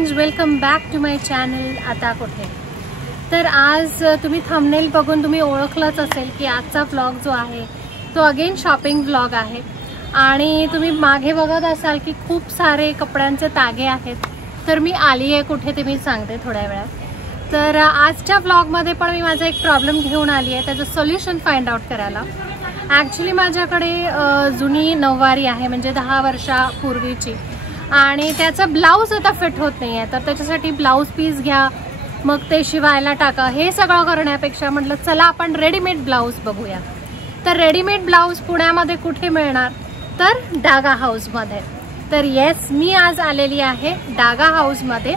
Friends, welcome back to my channel आता कुठे. तर आज तुम्ही थंबनेल बघून तुम्ही ओळखलंच असेल की आजचा व्लॉग जो आहे तो अगेन शॉपिंग व्लॉग आहे. आणि तुम्ही मागे बघत असाल की खूप सारे कपड्यांचे तागे आहेत. तर मी आली आहे कुठे ते मी सांगते थोड्या वेळात. तर आजच्या व्लॉगमध्ये पण मी माझा एक प्रॉब्लेम घेऊन आली आहे, त्याचं सोल्युशन फाइंड आउट करायला. ॲक्च्युली माझ्याकडे जुनी नऊवारी आहे, म्हणजे 10 वर्षापूर्वीची, आणि त्याचं ब्लाऊज आता फिट होत नाही आहे. तर त्याच्यासाठी ब्लाऊज पीस घ्या, मग ते शिवायला टाका, हे सगळं करण्यापेक्षा म्हटलं चला आपण रेडीमेड ब्लाऊज बघूया. तर रेडीमेड ब्लाऊज पुण्यामध्ये कुठे मिळणार, तर डागा हाऊसमध्ये. तर येस, मी आज आलेली आहे डागा हाऊसमध्ये.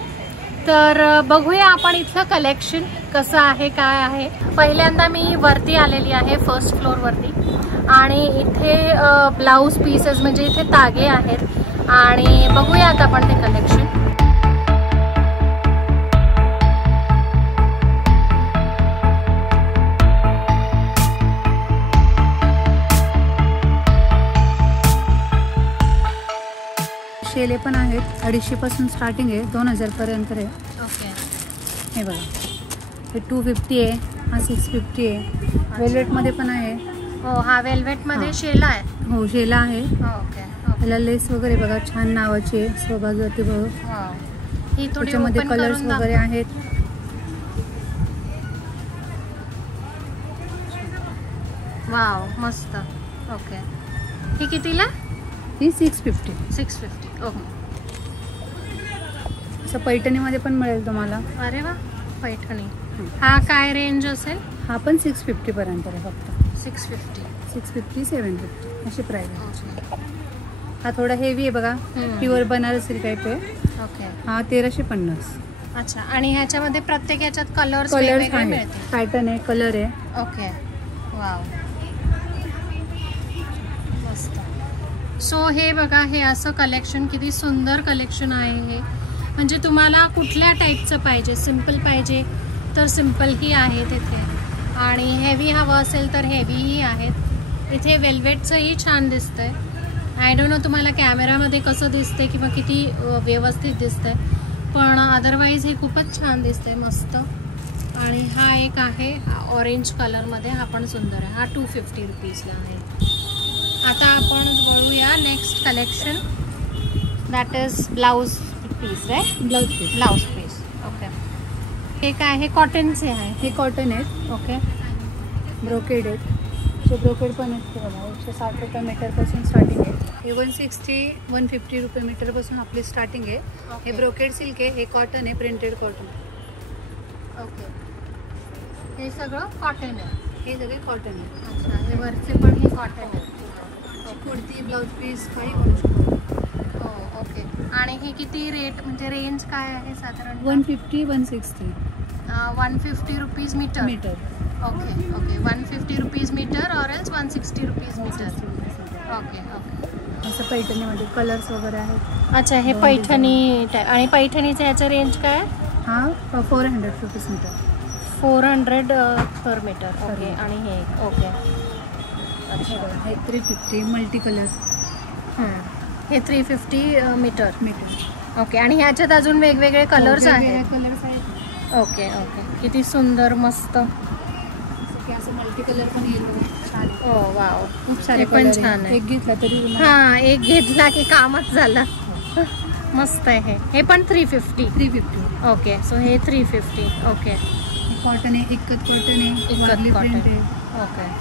तर बघूया आपण इथलं कलेक्शन कसं आहे, काय आहे. पहिल्यांदा मी वरती आलेली आहे, फर्स्ट फ्लोअरवरती, आणि इथे ब्लाऊज पीसेस म्हणजे इथे तागे आहेत, आणि बघूया आता आपण ते कलेक्शन. शेले पण आहेत, 250 पासून स्टार्टिंग आहे, 2000 पर्यंत आहे. ओके, हे बघा, हे 250 आहे, हा 650 आहे. वेल्वेटमध्ये पण आहे. हो, हा वेल्वेटमध्ये शेला आहे. हो, शेला आहे. ओके, त्याला लेस वगैरे बघा छान नावाची आहे, सौभाग्यवती भाऊ. ही थोडी त्याच्यामध्ये ओपन कलर्स करून वगैरे आहेत. वाव, मस्त. ओके, ही कितीला? ही 650. 650. ओके. असं पैठणीमध्ये पण मिळेल तुम्हाला. अरे वा, पैठणी. हा काय रेंज असेल? हा पण 650 पर्यंत आहे फक्त. 650, 650, 750 अशी प्राइस आहे. हा थोडा हेवी आहे बघा, प्युअर बनारसी टाईप आहे. ओके. हा 1350. अच्छा, आणि ह्याच्यामध्ये प्रत्येक ह्याच्यात कलर्स कलर्स मिळतील. आहेत, पॅटर्न आहे, कलर आहे. ओके, वाव, मस्त. सो हे बघा, हे असं कलेक्शन, किती सुंदर कलेक्शन आहे हे. म्हणजे तुम्हाला कुठल्या टाईपचं पाहिजे, सिम्पल पाहिजे तर सिम्पलही आहे तिथे, आणि हेवी हवं असेल तर हेवीही आहेत. इथे वेल्वेटचंही छान दिसतंय. आय डोंट नो तुम्हाला कॅमेरामध्ये कसं दिसतंय किंवा किती व्यवस्थित दिसतंय, पण अदरवाईज हे खूपच छान दिसतंय, मस्त. आणि हा एक आहे ऑरेंज कलरमध्ये, हा पण सुंदर आहे. हा 250 रुपीजला आहे. आता आपण वळूया next collection, that is blouse piece. Right, blouse piece. Okay. हे काय आहे? कॉटनचे आहे. हे कॉटन आहेत. ओके. ब्रोकेड आहेत. जे ब्रोकेड पण आहेत, 160 रुपये मीटरपासून स्टार्टिंग आहे. हे 160, 150 रुपये मीटरपासून आपली स्टार्टिंग आहे. हे ब्रोकेड सिल्क आहे, हे कॉटन आहे, प्रिंटेड कॉटन. ओके. हे सगळं कॉटन आहे. हे सगळे कॉटन आहे. अच्छा, हे वरचे पण हे कॉटन आहे. कुर्ती, ब्लाऊज पीस काही करू शकतो. हो, ओके. आणि हे किती रेट, म्हणजे रेंज काय आहे साधारण? 150, 160. 150 rupees metre. Okay, okay. 150 rupees metre और else 160 rupees metre. Okay, okay. असं पैठणीमध्ये कलर्स वगैरे आहेत. अच्छा, हे पैठणी टाईप. आणि पैठणीचं ह्याचं रेंज काय आहे? हा 400 रुपीज मीटर. 400 पर मीटर. ओके. आणि हे ओके. अच्छा, हे 350 मल्टी कलर. हे 350 मीटर. ओके. आणि ह्याच्यात अजून वेगवेगळे कलर्स आहेत. कलर्स आहेत. Okay, okay. किती सुंदर, मस्त. असं मल्टी कलर पण येईल. ओ वाव, खूप सारे पण छान आहे. एक घेतला तरी हां, एक घेतला की कामच झालं. मस्त आहे. हे पण 350. ओके. सो हे 350. ओके. कॉटन आहे, इक्कत कॉटन आहे, वारली प्रिंट आहे. ओके.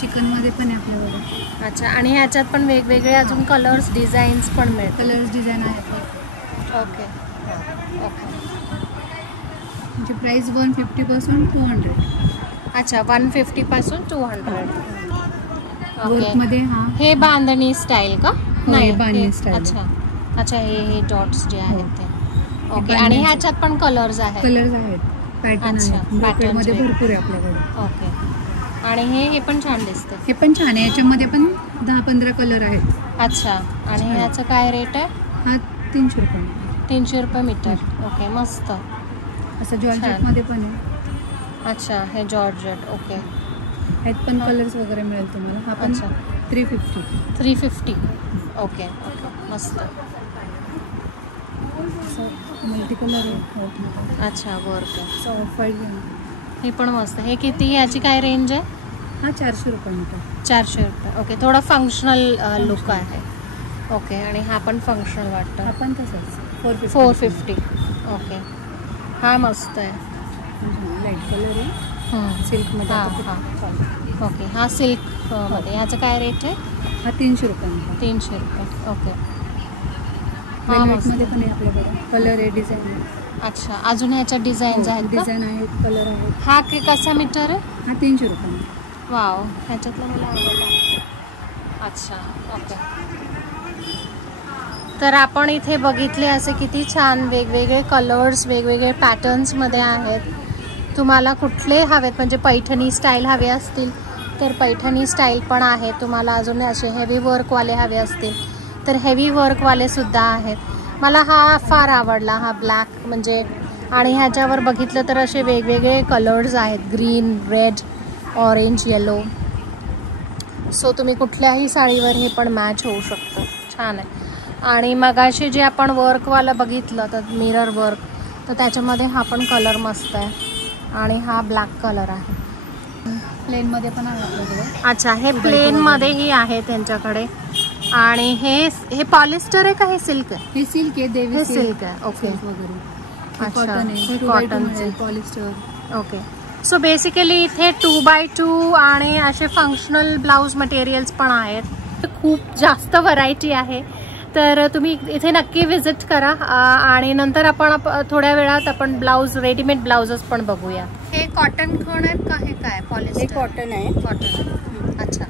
चिकनमध्ये पण आहे आपल्याकडे. अच्छा, आणि ह्याच्यात पण वेगवेगळे अजून कलर्स, डिझाईन्स पण मिळतात. कलर्स, डिझाईन आहेत. Okay, okay. म्हणजे प्राईस 150 पासून 200. अच्छा, 150 पासून 200. वर्कमध्ये. हे बांधणी स्टाईल का? नाही, बांधणी स्टाईल. अच्छा, अच्छा. हे डॉट्स जे आहेत ते. ओके. आणि ह्याच्यात पण कलर्स आहेत. कलर्स आहेत, पॅटर्न आहेत. पॅटर्नमध्ये भरपूर आहे आपल्याकडे. ओके. आणि हे पण छान दिसतं. हे पण छान आहे. याच्यामध्ये पण 10-15 कलर आहेत. अच्छा. आणि ह्याचं काय रेट आहे? हा 300 रुपये. 300 रुपये मीटर. ओके, मस्त. असं जॉर्जेटमध्ये पण आहे. अच्छा, हे जॉर्जेट. ओके. ह्यात पण कलर्स वगैरे मिळेल तुम्हाला. हा पण 350. Okay, okay. मस्त. मल्टी कलर आहे. अच्छा वर्क आहे. ऑफ व्हाईट हे पण मस्त. हे किती, याची काय रेंज आहे? हा 400 रुपये मीटर. 400 रुपये. ओके, थोडा फंक्शनल लुक आहे. ओके, आणि हा पण फंक्शनल वाटतं. हा पण तसंच 450. ओके, हा मस्त आहे. लाईट कलर आहे सिल्कमध्ये. हां. ओके, हा सिल्कमध्ये. ह्याचं काय रेट आहे? हा 300 रुपये मीटर. 300 रुपये. ओके, मध्ये पण आहे आपल्याकडे. कलर आहे, डिझाईन आहे. अच्छा, अजून ह्याच्या डिझाईन्स आहेत? डिझाईन आहेत, कलर आहेत. हा कसा मीटर आहे? हा 300 रुपये. वाव, ह्याच्यातलं मला आवडलं. अच्छा, ओके. तर आपण इथे बघितले असे किती छान वेगवेगळे कलर्स वेगवेगळे पॅटर्न्समध्ये आहेत. तुम्हाला कुठले हवेत, म्हणजे पैठणी स्टाईल हवे असतील तर पैठणी स्टाईल पण आहे. तुम्हाला अजून असे हेवी वर्कवाले हवे असतील तर हेवी वर्कवालेसुद्धा आहेत. मला हा फार आवडला, हा ब्लॅक म्हणजे. आणि ह्याच्यावर बघितलं तर असे वेगवेगळे कलर्स आहेत, green, red, orange, yellow. So तुम्ही कुठल्याही साडीवर हे पण मॅच होऊ शकतं. छान आहे. आणि मगाशी जे आपण वर्कवाला बघितलं तर मिरर वर्क, तर त्याच्यामध्ये हा पण कलर मस्त आहे. आणि हा ब्लॅक कलर आहे. प्लेनमध्ये पण आहे आपल्याकडे. अच्छा, हे प्लेनमध्येही आहे त्यांच्याकडे. आणि हे पॉलिस्टर आहे का हे सिल्क आहे? हे सिल्क आहे, देवी सिल्क आहे. ओके, वगैरे. अच्छा, कॉटनचे पॉलिस्टर. ओके. सो बेसिकली इथे 2x2 आणि असे फंक्शनल ब्लाऊज मटेरियल्स पण आहेत. खूप जास्त व्हरायटी आहे. तर तुम्ही इथे नक्की व्हिजिट करा. आणि नंतर आपण थोड्या वेळात आपण ब्लाऊज, रेडीमेड ब्लाउजेस पण बघूया. हे कॉटन खण आहेत का? हे काय पॉलिस्टर? हे कॉटन आहे. कॉटन. अच्छा.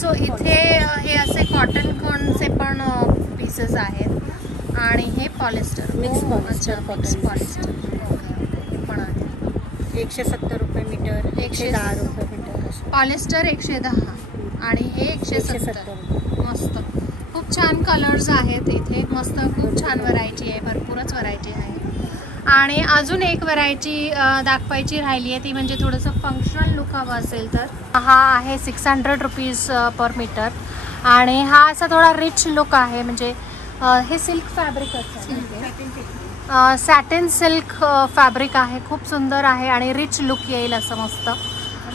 सो इथे हे असे कॉटन खणचे पण पीसेस आहेत. आणि हे पॉलिस्टर, मिक्स पॉलिस्टर. पॉलिस्टर पण आहे. 170 रुपये मीटर, 110 रुपये मीटर. पॉलिस्टर 110 आणि हे 170. मस्त, खूप छान कलर्स आहेत इथे. मस्त, खूप छान व्हरायटी आहे, भरपूरच व्हरायटी आहे. आणि अजून एक व्हरायटी दाखवायची राहिली आहे, ती म्हणजे थोडंसं फंक्शनल लुक हवं असेल तर हा आहे 600 रुपीज पर मीटर. आणि हा असा थोडा रिच लुक आहे. म्हणजे हे सिल्क फॅब्रिक असतं, सॅटिन सिल्क फॅब्रिक आहे. खूप सुंदर आहे आणि रिच लुक येईल असं मस्त.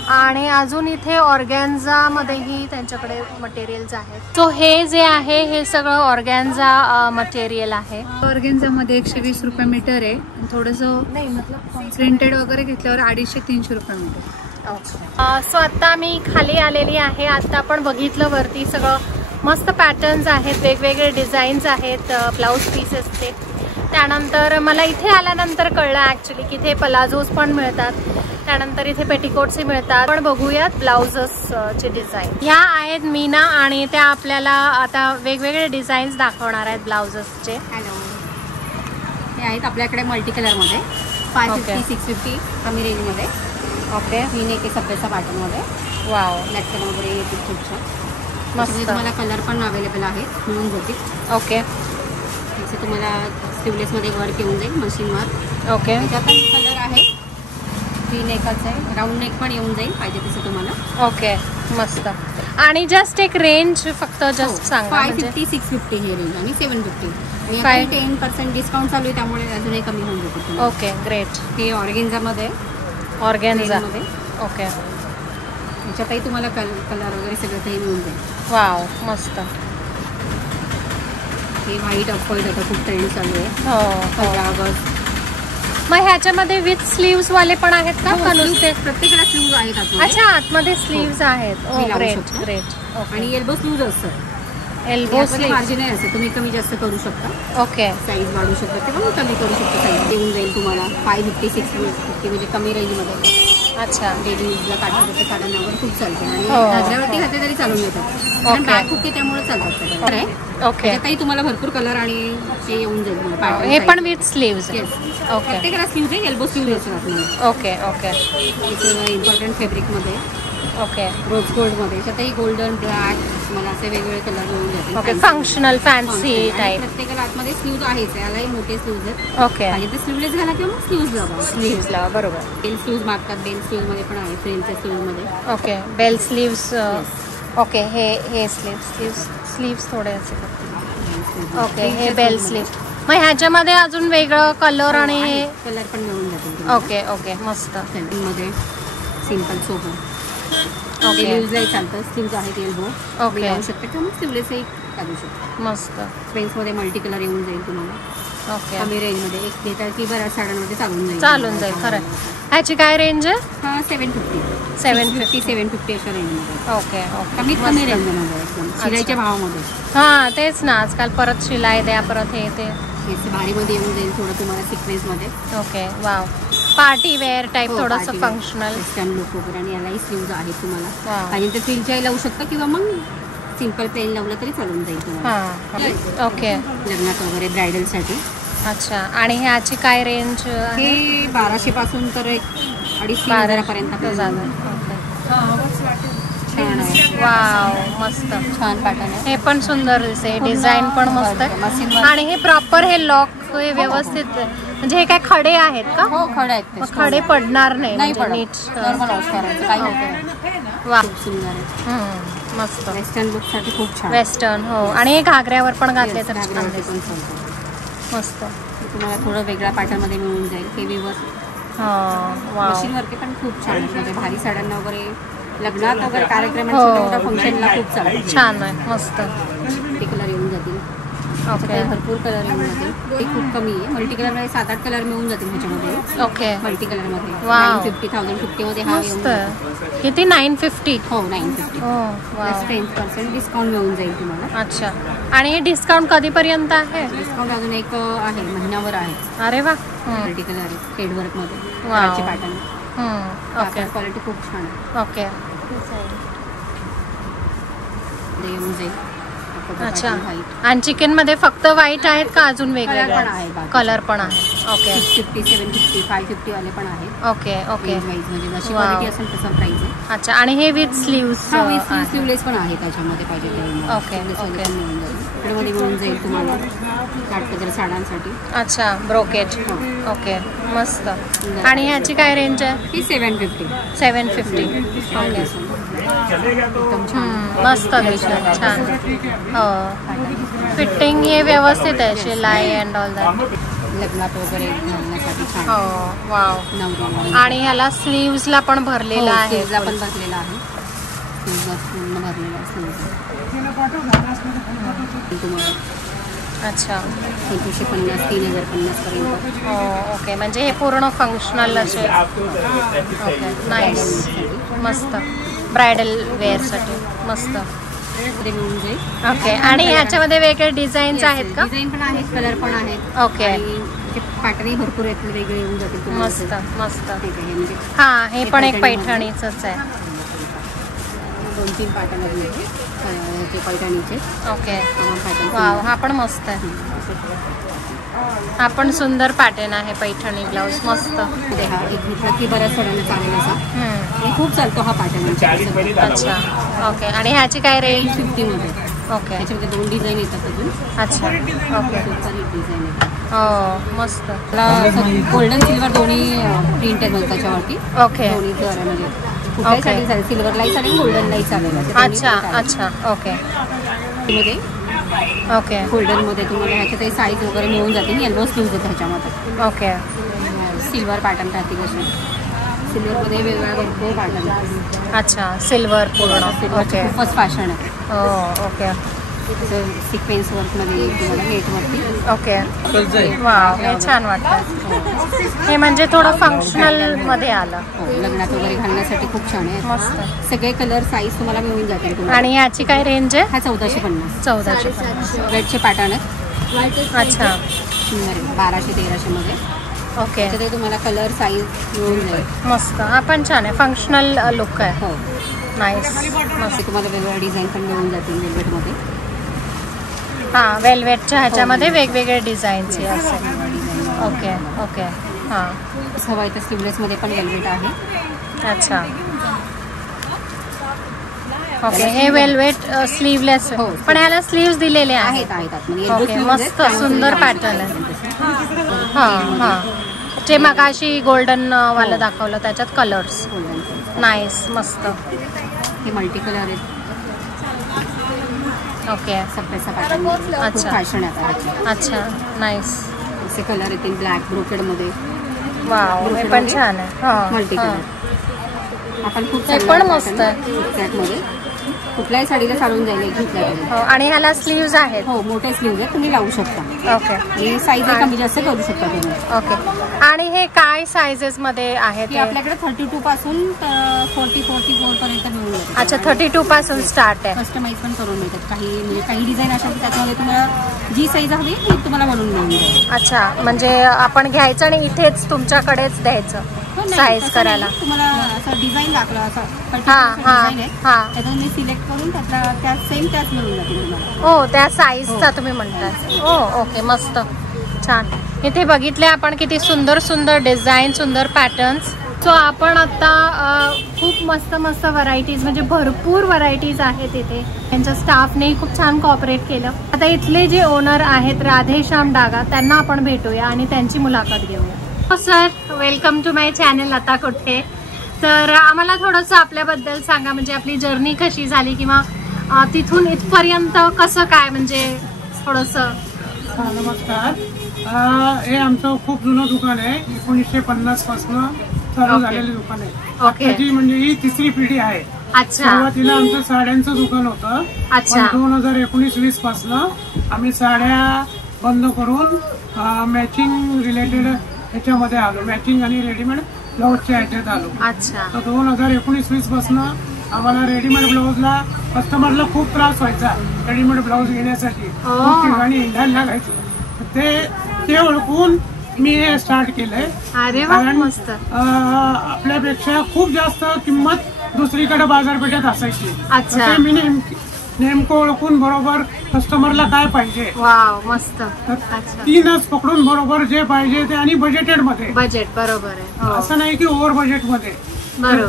आणि अजून इथे ऑर्गॅन्झामध्येही त्यांच्याकडे मटेरियल्स आहेत. सो हे जे आहे हे सगळं ऑर्गॅन्झा मटेरियल आहे. ऑर्गॅन्झामध्ये 120 रुपये मीटर आहे. थोडंसं प्रिंटेड वगैरे घेतल्यावर 250-300 रुपये मीटर. सो आता मी खाली आलेली आहे. आता आपण बघितलं वरती सगळं मस्त पॅटर्न्स आहेत, वेगवेगळे डिझाईन्स आहेत ब्लाऊज पीसेसचे. त्यानंतर मला इथे आल्यानंतर कळलं ॲक्च्युली की इथे पलाझोज पण मिळतात. त्यानंतर इथे पेटिकोट्सही मिळतात. पण बघूयात ब्लाउजेसचे डिझाईन. ह्या आहेत मीना आणि त्या आपल्याला आता वेगवेगळे डिझाईन्स दाखवणार आहेत ब्लाउजेसचे. हॅलो, हे आहेत आपल्याकडे मल्टी कलरमध्ये 550-650 कमी रेंजमध्ये. ओके, मीने के सफेदचा पॅटर्नमध्ये. वाव, लटकन वगैरे येते खूप छान. मस्त. तुम्हाला कलर पण अवेलेबल आहेत मिळून जातील. ओके, त्याचे तुम्हाला स्लीवलेसमध्ये वर्क येऊन जाईल, मशीन वर्क. ओके, त्याच्यात कलर आहे. 3 नेकच आहे, राऊंड नेक पण येऊन जाईल पाहिजे तसं तुम्हाला. ओके, मस्त. आणि जस्ट एक रेंज फक्त जस्ट सांगा. 550-650 हे रेंज आणि 750. आणि 10% डिस्काउंट चालू आहे त्यामुळे अजूनही कमी होऊन जाईल. Okay, great. हे ऑर्गेन्झामध्ये. ऑर्गेन्झा. ओके, त्याच्यातही तुम्हाला कलर वगैरे सगळं काही मिळून जाईल. वाव, मस्त. हे व्हाईट ऑफर्ड आता खूप ट्रेंड चालू आहे. हो, 15 ऑगस्ट. मग ह्याच्यामध्ये विथ स्लीव्स वाले पण आहेत का? नुसते प्रत्येकाला स्लीव्ज आहेत आतमध्ये. अच्छा, आतमध्ये स्लीव्ज आहेत. ओ, ग्रेट ग्रेट. आणि एल्बो स्लीव्ज असतात. एल्बो स्लीव्ज मार्जिन आहे असं, तुम्ही कमी जास्त करू शकता. ओके, साईज वाढू शकता किंवा कमी करू शकता. साईज येऊन जाईल तुम्हाला 550-650 म्हणजे कमी रेंजमध्ये. अच्छा, डेली यूजला काढण्याच्या साड्यांवर खूप चालते. आणि हो. दादऱ्यावरती घातले तरी चालून येतात. ओके. बॅग होते त्यामुळे चालतात. ओके. त्यातही तुम्हाला भरपूर कलर आणि ते येऊन जाईल. हे पण विथ स्लीव्ज. ओके, प्रत्येकाला स्लीव्ज आहे, एल्बो स्लीव्ज असतात. ओके, ओके, इम्पॉर्टंट फॅब्रिकमध्ये. ओके, रोज गोल्डमध्ये. त्यातही गोल्डन, ब्लॅक मला असे वेगवेगळे कलर मिळून जातील. Okay, functional fancy type. प्रत्येकाला आतमध्ये स्लीव्ज आहेच. यालाही मोठे स्लीव्ज आहेत. ओके, पाहिजे ते स्लीवलेस घाला किंवा स्लीव्ज लावा. स्लीव्ज लावा, बरोबर. बेल स्लीव्ज मागतात. बेल स्लीव्जमध्ये पण आहे, फ्रेंचच्या स्लीव्जमध्ये. Okay, bell sleeves. ओके, हे स्लीव्स थोडे असे. ओके, हे बेल स्लीव्स. मग ह्याच्यामध्ये अजून वेगळं कलर आणि हे कलर पण मिळून जातील. ओके ओके मस्त. मध्ये सिंपल सोबत ओके यूजलाही चालतं. स्लीव्ज आहेत एल्बो ओके लावू शकते किंवा स्लीवलेसही काढू शकतो. मस्त. पेन्समध्ये मल्टी कलर येऊन जाईल तुम्हाला. ओके कमी रेंजमध्ये एक घेता की बऱ्याच साड्यांमध्ये चालून जाईल खरं. ह्याची काय रेंज आहे? हां 750 750 अशा रेंजमध्ये. ओके ओके कमीत कमी रेंजमध्ये एकदम शिलाईच्या भावामध्ये. हां तेच ना, आजकाल परत शिलाई द्या परत हे ते भारीमध्ये येऊन जाईल थोडं तुम्हाला सिक्वेन्समध्ये. Okay wow. Party wear type थोडंसं party फंक्शनल वेस्टर्न लुक वगैरे. आणि यालाही स्लीव्ज आहेत तुम्हाला. वाव. आणि ते फ्रिलच्याही लावू शकता किंवा मग सिंपल प्लेन लावलं तरी चालून जाईल तुम्हाला. हां ओके. लग्नात वगैरे ब्रायडलसाठी. अच्छा. आणि ह्याची काय रेंज? हे 1200 पासून तर एक 2,500 पर्यंत छान आहे. वाव मस्त छान पॅटर्न आहे. हे पण सुंदर दिसते. डिझाईन पण मस्त आहे. आणि हे प्रॉपर हे लॉक हे व्यवस्थित म्हणजे हे काय खडे आहेत का? हो खडे आहेत. मग खडे पडणार नाही नाही म्हणजे नीट नॉर्मल वॉश करायचं काही नाही. वा खूप सुंदर आहे. मस्त. वेस्टर्न लुक साठी खूप छान. वेस्टर्न हो. आणि हे घागऱ्यावर पण घातले तर छान घागऱ्यावरती दिसते. पण चालतं. मस्त. तुम्हाला थोडं वेगळ्या पॅटर्न मध्ये मिळून जाईल. Heavy work wow machine work पण खूप छान आहे. म्हणजे भारी साड्यांना वगैरे लग्नात वगैरे कार्यक्रमाच्या फंक्शनला खूप चालतं. छान आहे मस्त. ते कलर येऊन जातील. ओके भरपूर कलर येऊन जातील. ते खूप कमी आहे. मल्टी कलर मध्ये 7-8 कलर मिळून जातील ह्याच्यामध्ये. ओके मल्टी कलर मध्ये. वाव. 950 मध्ये हा येऊन मस्त. जातो. किती? 950. हो 950. प्लस 10% डिस्काउंट मिळून जाईल तुम्हाला. अच्छा. आणि हे डिस्काउंट कधीपर्यंत आहे? डिस्काउंट अजून एक आहे महिन्यावर आहे. अरे वा. मल्टी कलर आहे. हेड वर्क मध्ये वाव. पॅटर्न. ओके क्वालिटी खूप छान आहे. ओके. येऊन जाईल. अच्छा. आणि चिकन मध्ये फक्त व्हाईट आहेत का अजून कलर पण वेगवेगळे आहे बाकी. कलर पण आहे? ओके 650 750 550 वाले पण आहेत. Okay okay. प्राइस म्हणजे जशी वाव. क्वालिटी असेल तसा प्राइस आहे. अच्छा. आणि हे विथ स्लीव्स स्लीवलेस पण आहे त्याच्यामध्ये पाहिजे तर. Okay, okay. मध्ये मिळून जाईल तुम्हाला काठपदर साड्यांसाठी. अच्छा. ब्रोकेट. ओके मस्त. आणि ह्याची काय रेंज आहे? ही 750. 750. ओके. एकदम छान. मस्त दिसतं. छान. हो. फिटिंग हे व्यवस्थित आहे. शिलाई अँड ऑल दॅट. लग्नात वगैरे घालण्यासाठी छान. हो वाव. नवरी आणि ह्याला स्लीव्सला पण भरलेला आहे. स्लीव्हजला पण भरलेला आहे. स्लीव्हजला पूर्ण भरलेला आहे. तुम्हाला अच्छा. 250 3,050 पर्यंत. हो ओके. म्हणजे हे पूर्ण फंक्शनल असे. Okay nice. मस्त. ब्रायडल वेअरसाठी मस्त. मिळून जाईल. ओके. आणि ह्याच्यामध्ये वेगळे डिझाईन्स आहेत का? डिझाईन पण आहेत. कलर पण आहेत. ओके. पॅटर्नही भरपूर आहेत. वेगळे येऊन जातील. मस्त मस्त. म्हणजे हां हे पण एक पैठणीचंच आहे. 2-3 पॅटर्न आहेत ते पैठणीचे. ओके. Pattern wow. हा पण मस्त आहे. हा पण सुंदर पॅटर्न आहे. पैठणी ब्लाऊज मस्त. हा एक घेतला की बऱ्याच साड्यांना चालेल असा. आणि खूप चालतो हा पॅटर्न. अच्छा. ओके. आणि ह्याची काय रेंज? 50 मध्ये. ओके. त्याच्यामध्ये 2 डिझाईन येतात अजून. अच्छा. ओके. खूप सारी डिझाईन येतात. हो मस्त. गोल्डन सिल्वर दोन्ही प्रिंट आहेत त्याच्यावरती. ओके. दोन्ही दर म्हणजे कुठल्याही साठी चालेल. सिल्वरलाही चालेल गोल्डनलाही चालेल. अच्छा अच्छा. ओके. मध्ये ओके. गोल्डनमध्ये तुम्हाला ह्याच्यातही साईज वगैरे मिळून जातील. येल्लो स्लीव्ज आहेत ह्याच्यामध्ये. ओके. सिल्वर पॅटर्न राहतील असे. सिल्वरमध्ये वेगवेगळ्या भरपूर पॅटर्न. अच्छा. सिल्वर पूर्ण. ओके. खूपच फॅशन आहे. हो ओके. सिक्वेन्स वर्कमध्ये येईल तुम्हाला नेटवरती. ओके. वाव. हे छान वाटतं. हे म्हणजे थोडं फंक्शनल मध्ये आलं. हो लग्नात वगैरे घालण्यासाठी खूप छान आहे. मस्त. सगळे कलर साईज तुम्हाला मिळून जातील तुम्हाला. आणि याची काय रेंज आहे? हा 1450. 1450. रेडचे पॅटर्न आहेत. अच्छा. सुंदर आहे. 1200-1300 मध्ये. ओके. त्याच्यात तुम्हाला कलर साईज मिळून जाईल. मस्त. हा पण छान आहे. फंक्शनल लुक आहे. हो नाईस. मस्त. तुम्हाला वेगवेगळ्या डिझाईन पण मिळून जातील वेल्वेटमध्ये. हां वेल्वेटच्या ह्याच्यामध्ये वेगवेगळे डिझाईन्स हे असेल. Okay okay. हां हवं आहे तर स्लीवलेसमध्ये पण वेल्वेट आहे. अच्छा. ओके. हे वेल्वेट स्लीवलेस हो. पण याला स्लीव्स दिलेले आहेत. ओके. मस्त सुंदर पॅटर्न आहे. हां हां. जे मगाशी गोल्डन वाला दाखवलं त्याच्यात कलर्स. नाईस. मस्त. हे मल्टी कलर आहेत. ओके सप्रेसा पॅटर्न, अच्छा फॅशन आहे आता. अच्छा नाईस. असे कलर येतील ब्लॅक ब्रोकेड मध्ये. वाव हे पण छान आहे. मल्टी कलर आपण खूप हे पण मस्त आहे. मध्ये कुठल्याही साडीला चालून जाईल घेतल्याकडे. आणि ह्याला स्लीव्ज आहेत. हो मोठे स्लीव्ज आहेत, तुम्ही लावू शकता. ओके. आणि साईज कमी जास्त करू शकता तुम्ही. ओके. आणि हे काय साइजेस मध्ये आहेत? आपल्याकडे 32 पासून 44 पर्यंत मिळून जातात. अच्छा 32 पासून स्टार्ट आहे. कस्टमाइज पण करून मिळतात. काही डिझाईन अशा त्याच्यामध्ये तुम्हाला जी साईज हवी ती तुम्हाला बनवून मिळून जाईल. अच्छा म्हणजे आपण घ्यायचं आणि इथेच तुमच्याकडेच द्यायचं साईज करायला. तुम्हाला असं डिझाइन दाखवलं असं डिझाइन आहे त्यातून मी सिलेक्ट करून त्यातला सेम त्याच मिळून जातील तुम्हाला. हो त्या साईजचा तुम्ही म्हणताय. हो ओके मस्त छान. इथे बघितले आपण किती सुंदर सुंदर डिझाईन, सुंदर पॅटर्न्स. सो आपण आता खूप मस्त मस्त व्हरायटीज म्हणजे भरपूर व्हरायटीज आहेत इथे. त्यांच्या स्टाफने खूप छान कॉपरेट केलं. आता इथले जे ओनर आहेत राधेश्याम डागा त्यांना आपण भेटूया आणि त्यांची मुलाखत घेऊया. हो sir, welcome to my channel आता कुठे. तर आम्हाला थोडंसं आपल्याबद्दल सांगा, म्हणजे आपली जर्नी कशी झाली किंवा तिथून इथपर्यंत कसं काय, म्हणजे थोडंसं. नमस्कार. हे आमचं खूप जुनं दुकान आहे. 1950 पासून चालू झालेलं दुकान आहे. त्याची म्हणजे ही तिसरी पिढी आहे. अच्छा. सुरुवातीला आमचं साड्यांचं दुकान होतं. अच्छा. 2019-20 पासून आम्ही साड्या बंद करून मॅचिंग रिलेटेड ह्याच्यामध्ये आलो. मॅचिंग आणि रेडीमेड ब्लाऊजच्या ह्याच्यात आलो. अच्छा. तर 2019-20 पासून आम्हाला रेडीमेड ब्लाऊजला कस्टमरला खूप त्रास व्हायचा. रेडीमेड ब्लाऊज घेण्यासाठी खूप ठिकाणी हिंडायला लागायचं. ते ओळखून मी हे स्टार्ट केलंय. कारण मस्त आपल्यापेक्षा खूप जास्त किंमत दुसरीकडे बाजारपेठेत असायची. अच्छा. मी नेमकं ओळखून बरोबर कस्टमरला काय पाहिजे. वाव मस्त. तीनच पकडून बरोबर जे पाहिजे ते आणि बजेटेड मध्ये. बजेट बरोबर आहे. असं नाही की ओव्हर बजेट मध्ये.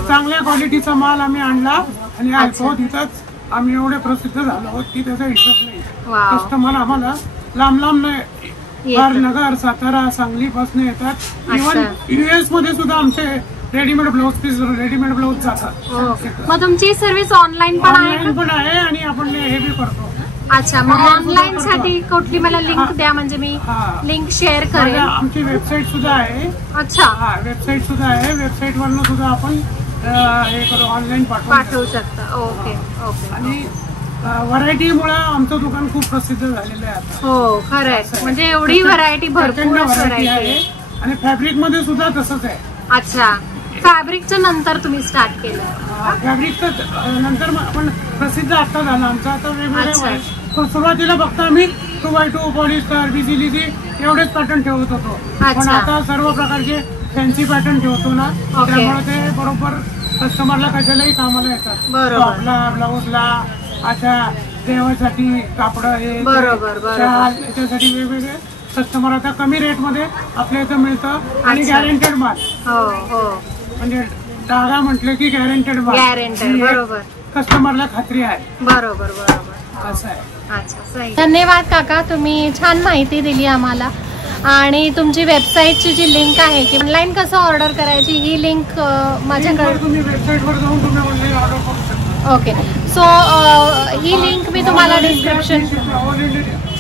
चांगल्या क्वालिटीचा माल आम्ही आणला आणि तिथंच आम्ही एवढे प्रसिद्ध झालो आहोत की त्याचा हिशोब नाही. कस्टमर आम्हाला लांब लांब नगर, सातारा, सांगली पासून येतात. इव्हन US मध्ये सुद्धा आमचे रेडीमेड ब्लाऊज जातात. मग तुमची सर्व्हिस ऑनलाईन पण आहे आणि आपण हे बी करतो. अच्छा. मग ऑनलाईन साठी कुठली मला लिंक द्या, म्हणजे मी लिंक शेअर करेन. आमची वेबसाईट सुद्धा आहे. अच्छा. वेबसाईट सुद्धा आहे. वेबसाईट वरनं सुद्धा आपण हे करू, ऑनलाईन पाठवू शकता. Okay okay. आणि व्हरायटीमुळे आमचं दुकान खूप प्रसिद्ध झालेलं आहे आता. हो खरं आहे. म्हणजे एवढी व्हरायटी, भरपूर व्हरायटी आहे. आणि फॅब्रिक मध्ये सुद्धा तसंच आहे. अच्छा. फॅब्रिकचं नंतर तुम्ही स्टार्ट केलं? फॅब्रिकचं नंतर आपण प्रसिद्ध आता झालं आमचं. आता वेगवेगळे सुरुवातीला फक्त आम्ही 2x2 पॉलिस्टर, BCLC एवढेच पॅटर्न ठेवत होतो. पण आता सर्व प्रकारचे फॅन्सी पॅटर्न ठेवतो ना, त्यामुळे ते बरोबर कस्टमरला कशालाही कामाला येतात. टॉपला, ब्लाऊजला, अशा देवासाठी कापड, हे शाल, याच्यासाठी वेगवेगळे कस्टमर आता कमी रेट मध्ये आपल्या इथं मिळतं. आणि गॅरंटेड माल. म्हणजे डागा म्हटलं की गॅरंटेड माल. बरोबर. कस्टमरला खात्री आहे. बरोबर बरोबर. असं आहे. अच्छा. धन्यवाद काका, तुम्ही छान माहिती दिली आम्हाला. आणि तुमची वेबसाईटची जी लिंक आहे की ऑनलाईन कसं ऑर्डर करायची, ही लिंक माझ्याकडे तुम्ही वेबसाईटवर जाऊन तुम्ही ऑनलाईन ऑर्डर करू शकता. ओके. सो ही लिंक मी तुम्हाला description.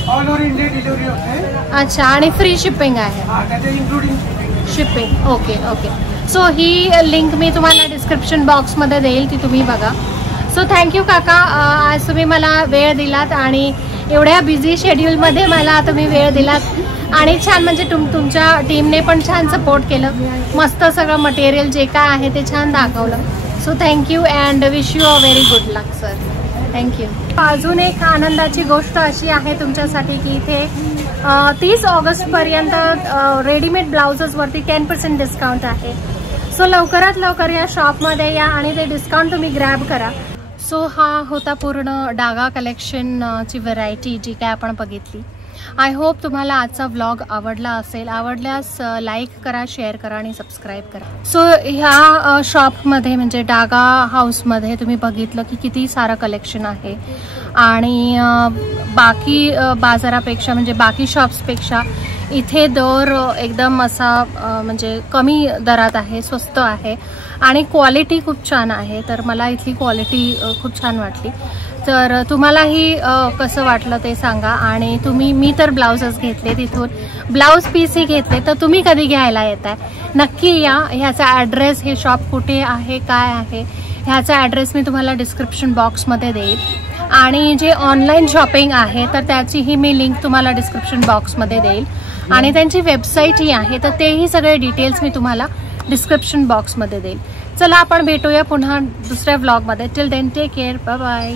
All over India delivery होते. अच्छा. आणि फ्री शिपिंग आहे. Including shipping. Okay okay. So ही लिंक मी तुम्हाला डिस्क्रिप्शन बॉक्समध्ये देईल, ती तुम्ही बघा. सो थँक्यू काका, आज तुम्ही मला वेळ दिलात आणि एवढ्या बिझी शेड्यूलमध्ये मला तुम्ही वेळ दिलात आणि छान म्हणजे तुमच्या टीमने पण छान सपोर्ट केलं. मस्त सगळं मटेरियल जे काय आहे ते छान दाखवलं. So thank you and wish you a very good luck sir. Thank you. अजून एक आनंदाची गोष्ट अशी आहे तुमच्यासाठी की इथे 30 ऑगस्टपर्यंत रेडीमेड ब्लाउजेसवरती 10% डिस्काउंट आहे. सो लवकरात लवकर या शॉपमध्ये या आणि ते डिस्काउंट तुम्ही ग्रॅब करा. सो हा होता पूर्ण डागा कलेक्शनची व्हरायटी जी काय आपण बघितली. आय होप तुम्हाला आजचा व्लॉग आवडला असेल. आवडल्यास लाईक करा, शेअर करा आणि सबस्क्राईब करा. सो ह्या शॉपमध्ये म्हणजे डागा हाऊसमध्ये तुम्ही बघितलं की किती सारं कलेक्शन आहे आणि बाकी बाजारापेक्षा म्हणजे बाकी शॉप्सपेक्षा इथे दर एकदम असा म्हणजे कमी दरात आहे, स्वस्त आहे आणि क्वालिटी खूप छान आहे. तर मला इथली क्वालिटी खूप छान वाटली. तर तुम्हालाही कसं वाटलं ते सांगा. आणि मी तर ब्लाउजच घेतले तिथून, ब्लाऊज पीसही घेतले. तर तुम्ही कधी घ्यायला येत आहे नक्की या. ह्याचा ॲड्रेस, हे शॉप कुठे आहे, काय आहे, ह्याचा ॲड्रेस मी तुम्हाला डिस्क्रिप्शन बॉक्समध्ये देईल. आणि जे ऑनलाईन शॉपिंग आहे तर त्याचीही मी लिंक तुम्हाला डिस्क्रिप्शन बॉक्समध्ये देईल. आणि त्यांची वेबसाईटही आहे, तर तेही सगळे डिटेल्स मी तुम्हाला डिस्क्रिप्शन बॉक्समध्ये देईल. चला आपण भेटूया पुन्हा दुसऱ्या व्लॉगमध्ये. Till then take care, bye bye.